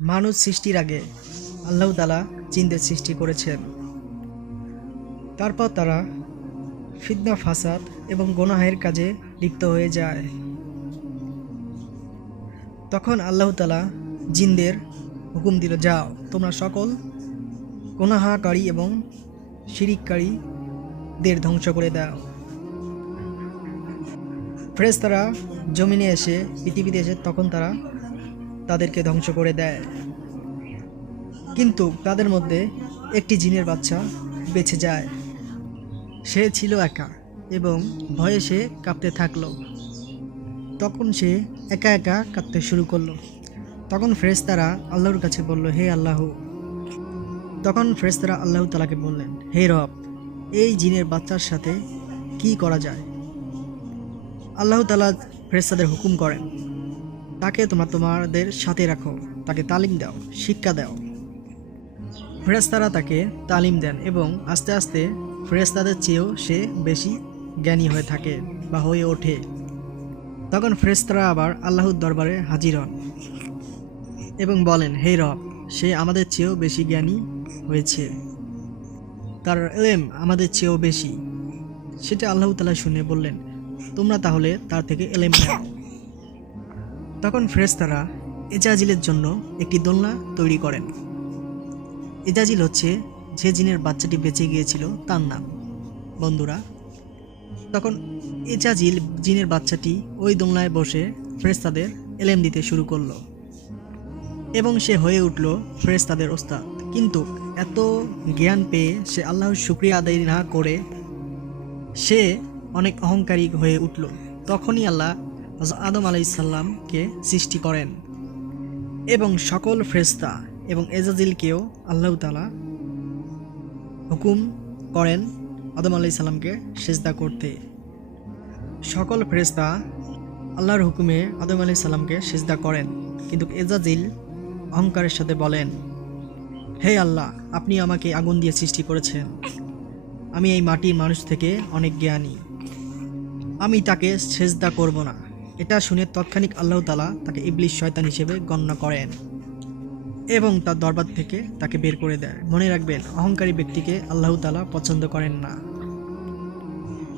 মানুষ সৃষ্টির আগে আল্লাহ তাআলা জিনদের সৃষ্টি করেছেন। তারপর তারা ফিতনা ফাসাদ এবং গুনাহের কাজে লিপ্ত হয়ে যায়। তখন আল্লাহ তাআলা জিনদের হুকুম দিল, যাও তোমরা সকল গুনাহকারী এবং শিরিককারীদের ধ্বংস করে দাও। ফেরেশতারা জমিনে এসে পৃথিবীতে এসে তখন তারা তাদেরকে ধ্বংস করে দেয়। কিন্তু তাদের মধ্যে একটি জিনের বাচ্চা বেঁচে যায়। সে ছিল একা এবং ভয়ে সে কাঁপতে থাকলো। তখন সে একা একা কাঁদতে শুরু করলো। তখন ফেরেশতারা আল্লাহর কাছে বলল, হে আল্লাহ। তখন ফেরেশতারা আল্লাহ তাআলাকে বললেন, হে রব, এই জিনের বাচ্চার সাথে কি করা যায়? আল্লাহ তাআলা ফেরেশতাদের হুকুম করেন, তাকে তোমরা তোমাদের সাথে রাখো, তাকে তালিম দাও, শিক্ষা দাও। ফেরেশতারা তাকে তালিম দেন এবং আস্তে আস্তে ফেরেশতাদের চেয়েও সে বেশি জ্ঞানী হয়ে থাকে বা হয়ে ওঠে। তখন ফেরেশতারা আবার আল্লাহর দরবারে হাজির হন এবং বলেন, হে রব, সে আমাদের চেয়েও বেশি জ্ঞানী হয়েছে, তার ইলম আমাদের চেয়েও বেশি। সেটা আল্লাহ তাআলা শুনে বললেন, তোমরা তাহলে তার থেকে ইলম নাও। তখন ফেরেশতারা এজাজিলের জন্য একটি দোলনা তৈরি করেন। এজাজিল হচ্ছে যে জিনের বাচ্চাটি বেঁচে গিয়েছিল তার নাম। বন্ধুরা, তখন এজাজিল জিনের বাচ্চাটি ওই দোলনায় বসে ফেরেশতাদের ইলম দিতে শুরু করলো এবং সে হয়ে উঠল ফেরেশতাদের ওস্তাদ। কিন্তু এত জ্ঞান পেয়ে সে আল্লাহর শুকরিয়া আদায় না করে সে অনেক অহংকারী হয়ে উঠল। তখনই আল্লাহ হযরত আদম আলাইহিস সালামকে সৃষ্টি করেন এবং সকল ফেরেশতা এবং এজাজিলকেও আল্লাহ তাআলা হুকুম করেন আদম আলাইহিস সালামকে সিজদা করতে। সকল ফেরেশতা আল্লাহর হুকুমে আদম আলাইহিস সালামকে সিজদা করেন, কিন্তু এজাজিল অহংকারের সাথে বলেন, হে আল্লাহ, আপনি আমাকে আগুন দিয়ে সৃষ্টি করেছেন, আমি এই মাটির মানুষ থেকে অনেক জ্ঞানী, আমি তাকে সিজদা করব না। এটা শুনে তৎক্ষণিক আল্লাহ তাআলা তাকে ইবলিস শয়তান হিসেবে গণ্য করেন এবং তার দরবার থেকে তাকে বের করে দেয়। মনে রাখবেন, অহংকারী ব্যক্তিকে আল্লাহ তাআলা পছন্দ করেন না।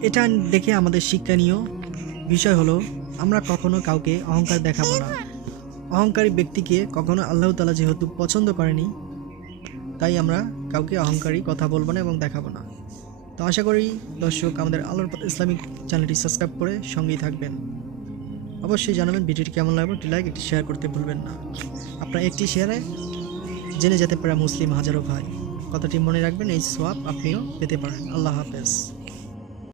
এটা দেখে আমাদের শিক্ষণীয় বিষয় হলো, আমরা কখনো কাউকে অহংকার দেখাবো না। অহংকারী ব্যক্তিকে কখনো আল্লাহ তাআলা যেহেতু পছন্দ করেনি, তাই আমরা কাউকে অহংকারী কথা বলবো না এবং দেখাবো না। তো আশা করি দর্শক আমাদের আলোর পথ ইসলামিক চ্যানেলটি সাবস্ক্রাইব করে সঙ্গেই থাকবেন। অবশ্যই জানাবেন ভিডিওটি কেমন লাগবে, একটি লাইক, একটি শেয়ার করতে ভুলবেন না। আপনার একটি শেয়ারে জেনে যেতে পারে মুসলিম হাজারো ভাই। কথাটি মনে রাখবেন, এই সওয়াব আপনিও পেতে পারেন। আল্লাহ হাফেজ।